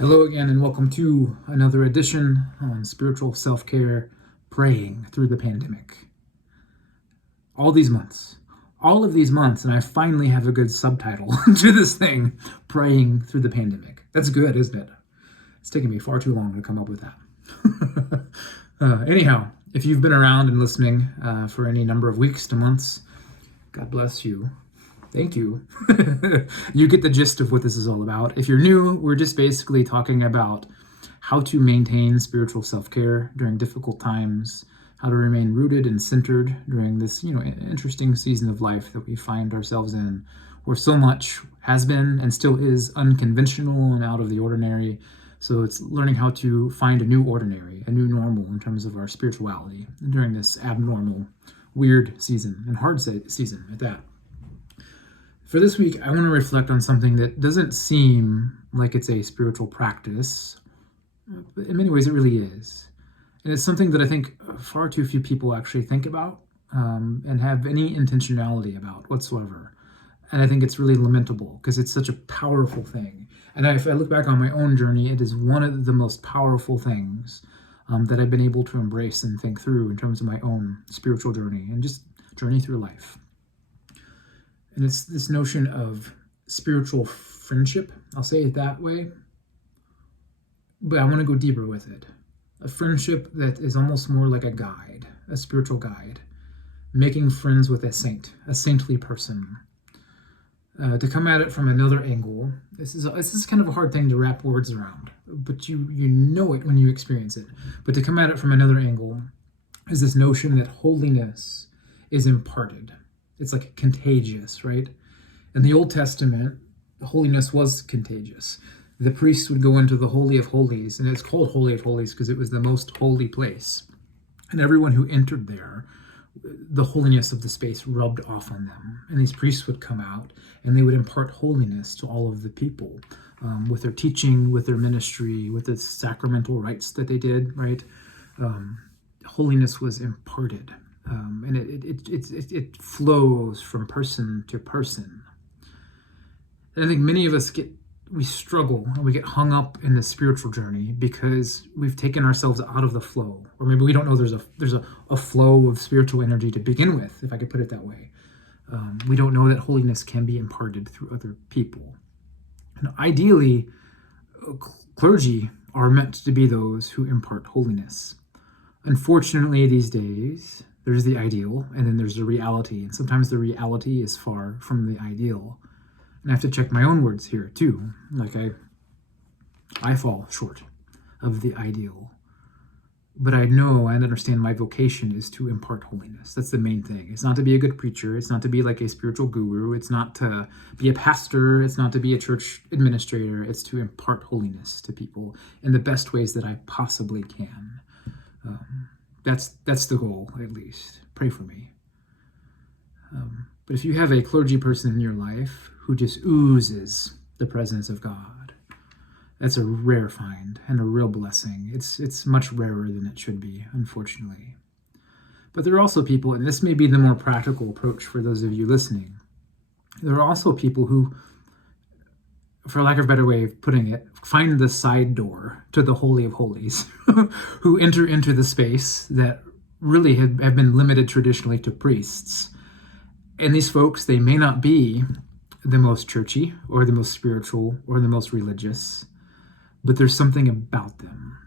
Hello again, and welcome to another edition on spiritual self-care, praying through the pandemic. All of these months, and I finally have a good subtitle to this thing, praying through the pandemic. That's good, isn't it? It's taken me far too long to come up with that. Anyhow, if you've been around and listening for any number of weeks to months, God bless you. Thank you. You get the gist of what this is all about. If you're new, we're just basically talking about how to maintain spiritual self-care during difficult times, how to remain rooted and centered during this, interesting season of life that we find ourselves in, where so much has been and still is unconventional and out of the ordinary. So it's learning how to find a new ordinary, a new normal in terms of our spirituality during this abnormal, weird season and hard season at that. For this week, I want to reflect on something that doesn't seem like it's a spiritual practice, but in many ways it really is. And it's something that I think far too few people actually think about and have any intentionality about whatsoever. And I think it's really lamentable because it's such a powerful thing. And if I look back on my own journey, it is one of the most powerful things that I've been able to embrace and think through in terms of my own spiritual journey and just journey through life. And it's this notion of spiritual friendship. I'll say it that way. But I want to go deeper with it. A friendship that is almost more like a guide, a spiritual guide. Making friends with a saint, a saintly person. To come at it from another angle, this is kind of a hard thing to wrap words around. But you know it when you experience it. But to come at it from another angle is this notion that holiness is imparted. It's like contagious, right? In the Old Testament, holiness was contagious. The priests would go into the Holy of Holies, and it's called Holy of Holies because it was the most holy place. And everyone who entered there, the holiness of the space rubbed off on them. And these priests would come out, and they would impart holiness to all of the people with their teaching, with their ministry, with the sacramental rites that they did, right? Holiness was imparted. And it flows from person to person. And I think many of us we struggle and we get hung up in the spiritual journey because we've taken ourselves out of the flow, or maybe we don't know there's a flow of spiritual energy to begin with, if I could put it that way. We don't know that holiness can be imparted through other people. And ideally, clergy are meant to be those who impart holiness. Unfortunately, these days, there's the ideal, and then there's the reality. And sometimes the reality is far from the ideal. And I have to check my own words here, too. Like I fall short of the ideal. But I know and understand my vocation is to impart holiness. That's the main thing. It's not to be a good preacher. It's not to be like a spiritual guru. It's not to be a pastor. It's not to be a church administrator. It's to impart holiness to people in the best ways that I possibly can. That's the goal, at least. Pray for me. But if you have a clergy person in your life who just oozes the presence of God, that's a rare find and a real blessing. It's much rarer than it should be, unfortunately. But there are also people, and this may be the more practical approach for those of you listening, there are also people who, for lack of a better way of putting it, find the side door to the Holy of Holies, who enter into the space that really have been limited traditionally to priests. And these folks, they may not be the most churchy or the most spiritual or the most religious, but there's something about them.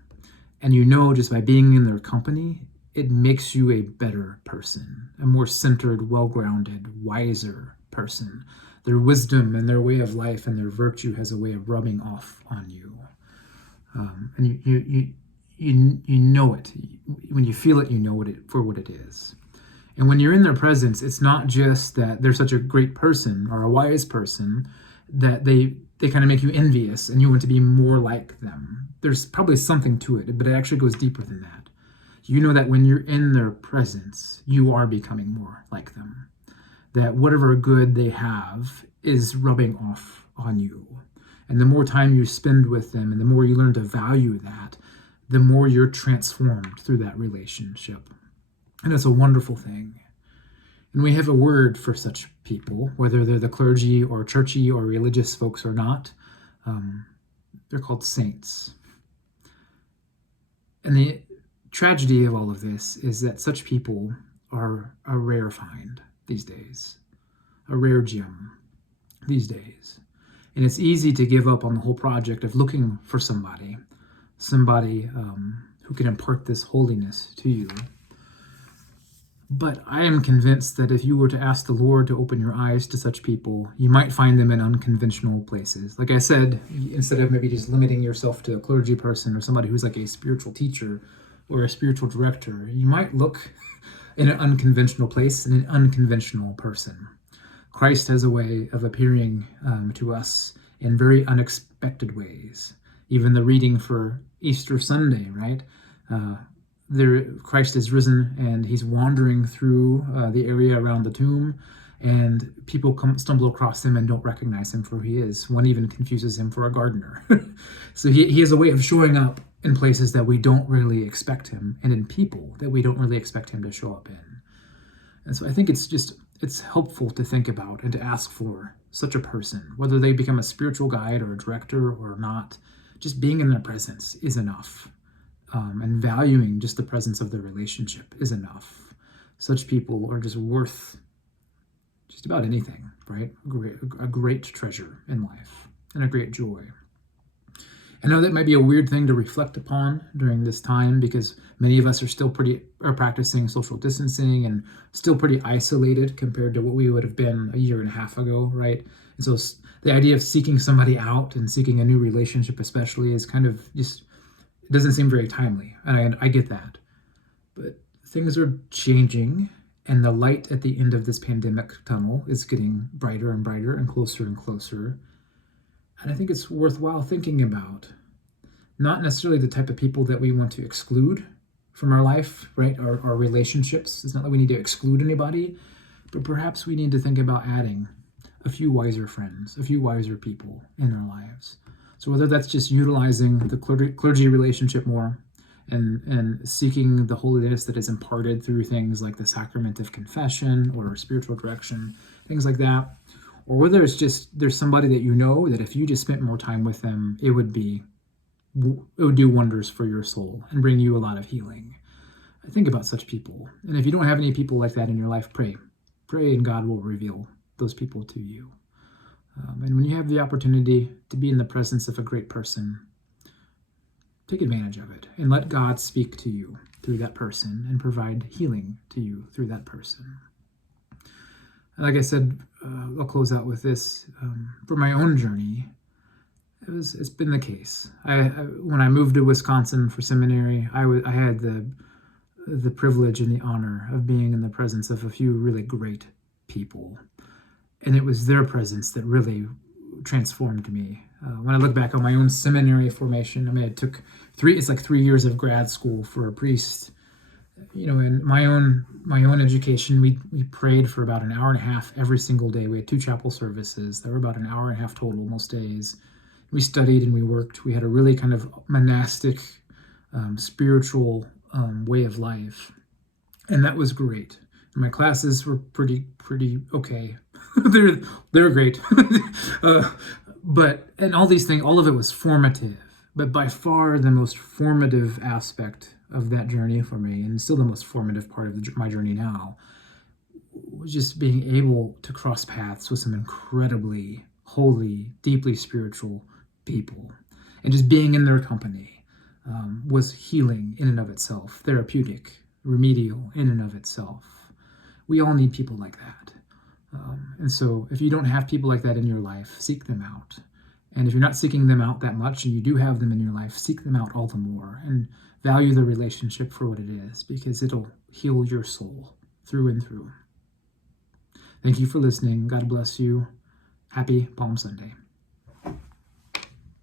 And just by being in their company, it makes you a better person, a more centered, well-grounded, wiser person. Their wisdom and their way of life and their virtue has a way of rubbing off on you. And you know it. When you feel it, you know it for what it is. And when you're in their presence, it's not just that they're such a great person or a wise person that they kind of make you envious and you want to be more like them. There's probably something to it, but it actually goes deeper than that. You know that when you're in their presence, you are becoming more like them. That whatever good they have is rubbing off on you. And the more time you spend with them and the more you learn to value that, the more you're transformed through that relationship. And it's a wonderful thing. And we have a word for such people, whether they're the clergy or churchy or religious folks or not. They're called saints. And the tragedy of all of this is that such people are a rare find these days, a rare gem these days. And it's easy to give up on the whole project of looking for somebody who can impart this holiness to you. But I am convinced that if you were to ask the Lord to open your eyes to such people, you might find them in unconventional places. Like I said, instead of maybe just limiting yourself to a clergy person or somebody who's like a spiritual teacher or a spiritual director, you might look in an unconventional place in an unconventional person. Christ has a way of appearing to us in very unexpected ways. Even the reading for Easter Sunday, right? Christ is risen and he's wandering through the area around the tomb, and people stumble across him and don't recognize him for who he is. One even confuses him for a gardener. So he has a way of showing up in places that we don't really expect him, and in people that we don't really expect him to show up in. And so I think it's helpful to think about and to ask for such a person, whether they become a spiritual guide or a director or not. Just being in their presence is enough. And valuing just the presence of the relationship is enough. Such people are just worth just about anything, right? A great treasure in life and a great joy. I know that might be a weird thing to reflect upon during this time, because many of us are still practicing social distancing and still pretty isolated compared to what we would have been a year and a half ago, right? And so the idea of seeking somebody out and seeking a new relationship especially is kind of just, it doesn't seem very timely. And I get that. But things are changing, and the light at the end of this pandemic tunnel is getting brighter and brighter and closer and closer. And I think it's worthwhile thinking about not necessarily the type of people that we want to exclude from our life, right? Our relationships. It's not that we need to exclude anybody, but perhaps we need to think about adding a few wiser friends, a few wiser people in our lives. So whether that's just utilizing the clergy relationship more and seeking the holiness that is imparted through things like the sacrament of confession or spiritual direction, things like that, or whether it's just there's somebody that you know that if you just spent more time with them, it would do wonders for your soul and bring you a lot of healing. Think about such people. And if you don't have any people like that in your life, pray and God will reveal those people to you. And when you have the opportunity to be in the presence of a great person, take advantage of it and let God speak to you through that person and provide healing to you through that person. Like I said, I'll close out with this. For my own journey, it's been the case. When I moved to Wisconsin for seminary, I had the privilege and the honor of being in the presence of a few really great people. And it was their presence that really transformed me. When I look back on my own seminary formation, I mean, it took 3 years of grad school for a priest. You know, in my own education, we prayed for about an hour and a half every single day. We had 2 chapel services. They were about an hour and a half total most days. We studied and we worked. We had a really kind of monastic, spiritual way of life. And that was great. My classes were pretty okay. they're great. And all these things, all of it was formative. But by far the most formative aspect of that journey for me, and still the most formative part of my journey now, was just being able to cross paths with some incredibly holy, deeply spiritual people. And just being in their company was healing in and of itself, therapeutic, remedial in and of itself. We all need people like that. And so if you don't have people like that in your life, seek them out. And if you're not seeking them out that much and you do have them in your life, seek them out all the more and value the relationship for what it is, because it'll heal your soul through and through. Thank you for listening. God bless you. Happy Palm Sunday.